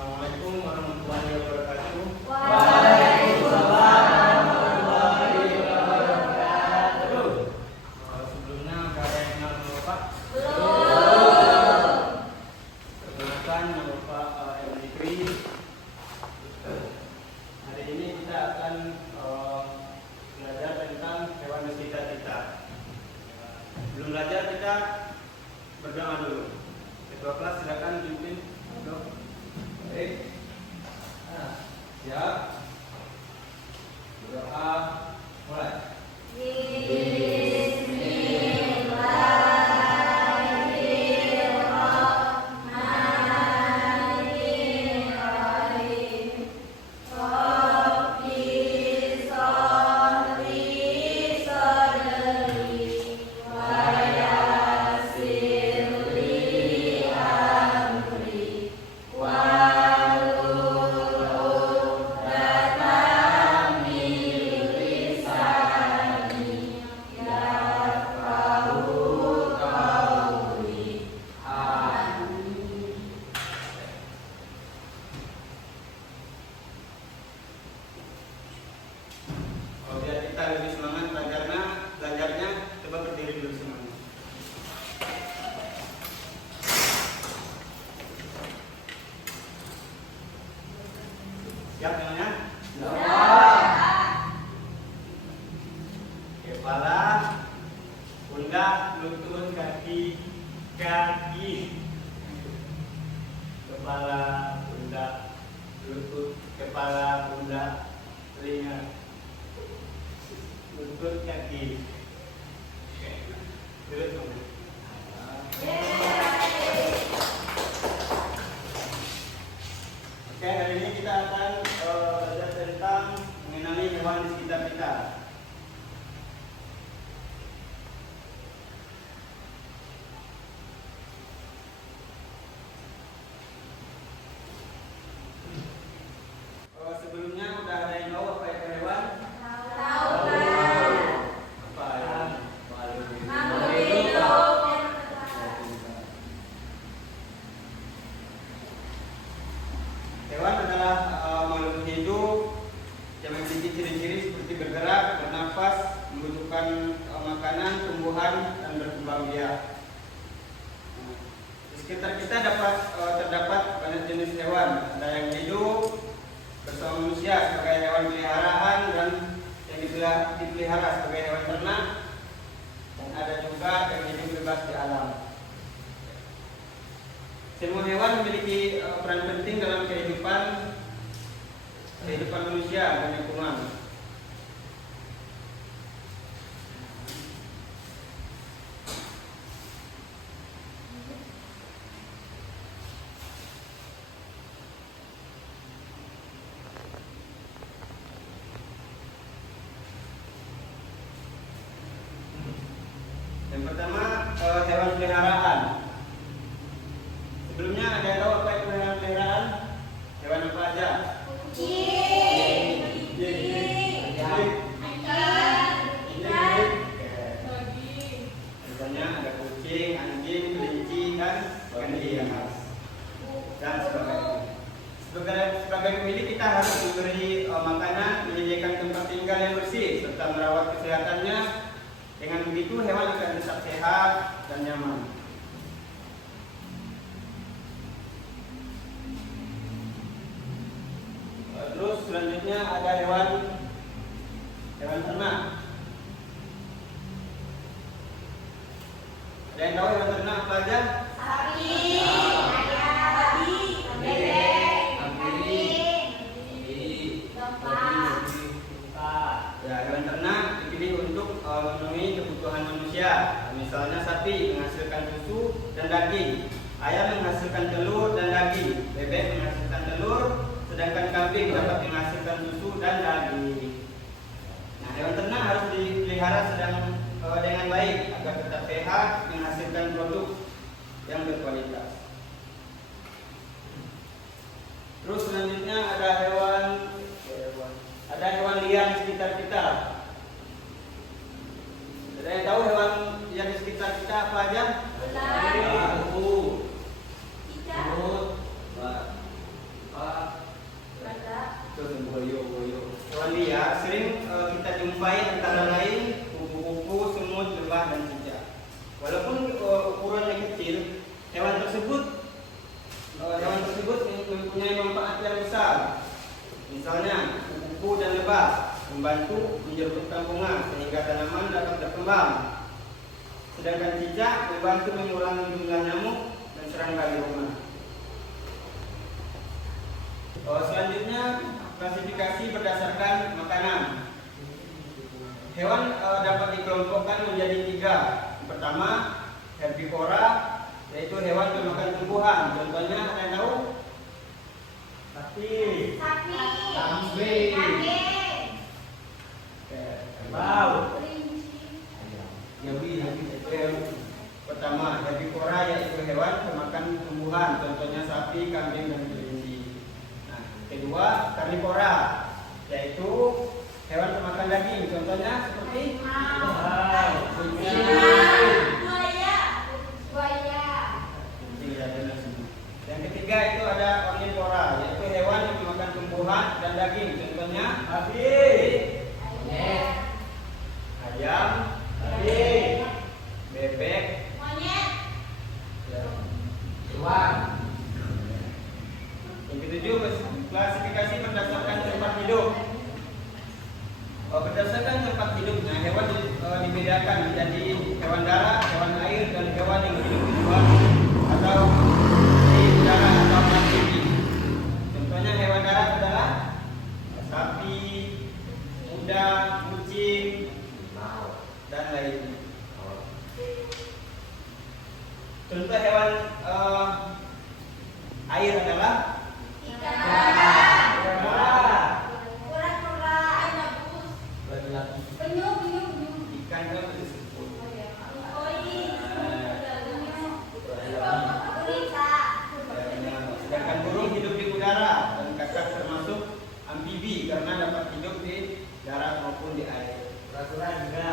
Assalamualaikum warahmatullahi wabarakatuh. Waalaikumsalam warahmatullahi wabarakatuh. Sebelumnya ada yang kenal nama Bapak? Belum. Perkenalkan, nama Bapak M. Dikri. Hari ini kita akan belajar tentang hewan bersita kita. Sebelum belajar kita berdoa dulu. Ketua kelas silakan pimpin. Baik. Siap. Berdoa mulai. Biar kita lebih semangat belajarnya, coba berdiri dulu semuanya. Siap semuanya? Kepala, pundak, lutut, kaki. Kepala, pundak, lutut, kepala, pundak, telinga, lutut, kaki. Duduk dulu. Oke, hari ini kita akan belajar tentang mengenali hewan di sekitar kita. Sebelumnya udah ada yang tahu apa itu hewan? Tahu, Pak. Apa ya? Makhluk hidup. Hewan adalah makhluk hidup yang memiliki ciri-ciri seperti bergerak, bernafas, membutuhkan makanan, tumbuhan, dan berkembang biak. Di sekitar kita terdapat banyak jenis hewan. Ada yang hidup bersama manusia sebagai hewan peliharaan dan yang dipelihara sebagai hewan ternak, dan ada juga yang hidup bebas di alam. Semua hewan memiliki peran penting dalam kehidupan manusia dan lingkungan. Yang pertama, hewan peliharaan. Sebelumnya ada yang tahu apa itu hewan peliharaan? Hewan apa aja? Kucing. Misalnya ada kucing, anjing, kelinci, dan ikan dan sebagainya. Sebagai pemilik kita harus memberi makanan, menyediakan tempat tinggal yang bersih, serta merawat kesehatannya. Dengan begitu hewan akan tetap sehat dan nyaman. Terus selanjutnya ada hewan ternak. Ada yang tahu hewan ternak apa aja? Sapi, ayam, bebek, kambing, domba. Ya, hewan ternak dipilih untuk memenuhi kebutuhan manusia. Misalnya sapi menghasilkan susu dan daging, ayam menghasilkan telur dan daging, bebek menghasilkan telur, sedangkan kambing dapat menghasilkan susu dan daging. Nah, hewan ternak harus dipelihara dengan sekitar kita? Ada yang tahu hewan yang di sekitar kita apa aja? Ular. Tahu. Cicak. Semut. Hewan liar sering kita jumpai antara lain kupu-kupu, semut, lebah, dan cicak. Walaupun ukurannya kecil, hewan tersebut mempunyai manfaat yang besar. Misalnya, kupu-kupu dan lebah membantu menjerukkan bunga sehingga tanaman dapat berkembang. Sedangkan cicak membantu mengurangi jumlah nyamuk dan serangga di rumah. Selanjutnya, klasifikasi berdasarkan makanan. Hewan dapat dikelompokkan menjadi 3. Yang pertama, herbivora, yaitu hewan pemakan tumbuhan. Contohnya ada yang tahu? Sapi. Sapi. Kambing. Kambing. Kerbau. Kelinci. Itu yang pertama, herbivora yaitu hewan pemakan tumbuhan. Contohnya sapi, kambing, dan kelinci. Nah, kedua, karnivora, yaitu hewan pemakan daging. Contohnya seperti Kucing. Buaya. Buaya. kucing, dan semut. Yang ketiga itu ada omnivora, yaitu hewan yang memakan tumbuhan dan daging. Contohnya babi, Ayam. ayam, babi, bebek, Monyet. Hewan. Yang ketujuh, klasifikasi berdasarkan tempat hidup. Berdasarkan tempat hidupnya, hewan dibedakan menjadi hewan darat, hewan air, dan hewan yang hidup di luar atau di udara atau amfibi. Contohnya hewan darat adalah sapi, kuda, kucing, dan lainnya. Contoh hewan air adalah Ikan. Kura-kura. Laki-laki. Penyu. ikan kan disebut. Koi. Gurita. Sedangkan burung hidup di udara dan kakak termasuk amfibi karena dapat hidup di darat maupun di air. Kura-kura juga.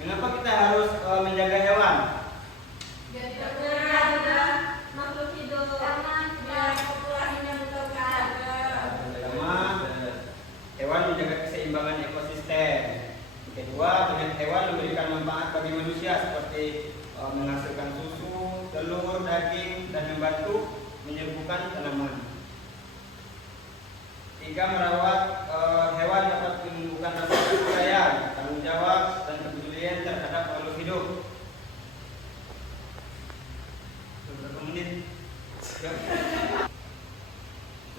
Kenapa kita harus menjaga hewan? Makhluk hidup. Karena biar populasinya tetap terjaga. Pertama, hewan menjaga keseimbangan ekosistem. Kedua, banyak hewan memberikan manfaat bagi manusia seperti menghasilkan susu, telur, daging, dan membantu menyembuhkan tanaman. Tiga, merawat hewan dapat menumbuhkan rasa kasih sayang, tanggung jawab, dan kepedulian terhadap makhluk hidup. Beberapa menit.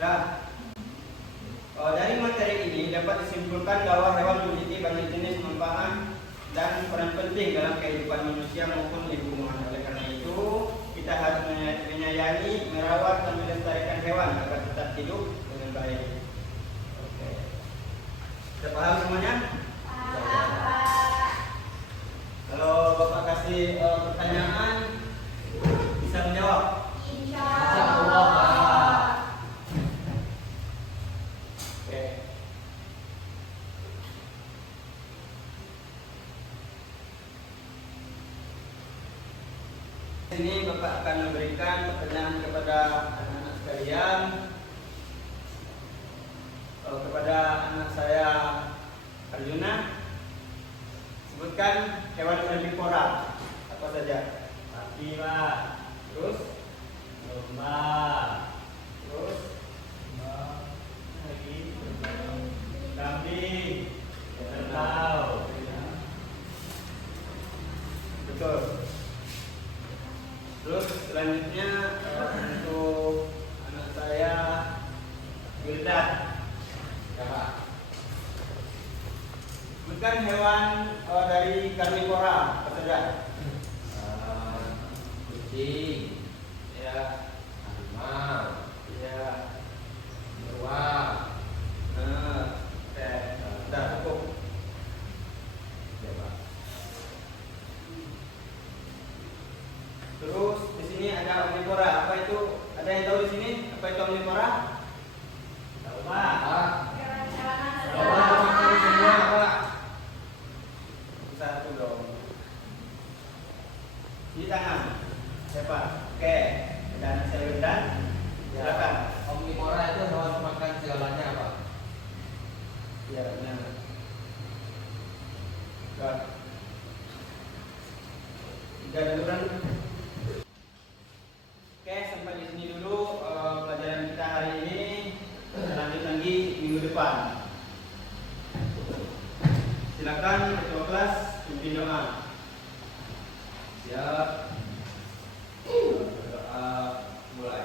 Nah, dari materi ini dapat disimpulkan bahwa hewan memiliki banyak jenis manfaat dan peran penting dalam kehidupan manusia maupun lingkungan. Oleh karena itu, kita harus menyayangi, merawat, dan melestarikan hewan agar tetap hidup dengan baik. Oke. Sudah paham semuanya? Kalau Bapak kasih pertanyaan, bisa menjawab. Insya Allah, Pak. Oke. Ini Bapak akan memberikan pertanyaan kepada anak-anak sekalian. Kepada anak saya Arjuna, sebutkan hewan herbivora apa saja. Sapi, Pak. Terus, Domba. terus, Lagi. Kambing. Kerbau. betul. Terus selanjutnya untuk anak saya Wildan. Ya, Pak. Sebutkan hewan dari karnivora apa saja. Kucing. Ya, Harimau. ya. Beruang. Oke, sudah cukup. Ya, Pak. Terus di sini ada omnivora. Apa itu? Ada yang tahu di sini? Apa itu omnivora? depan. Silakan ketua kelas pimpin doa. Siap. Berdoa mulai.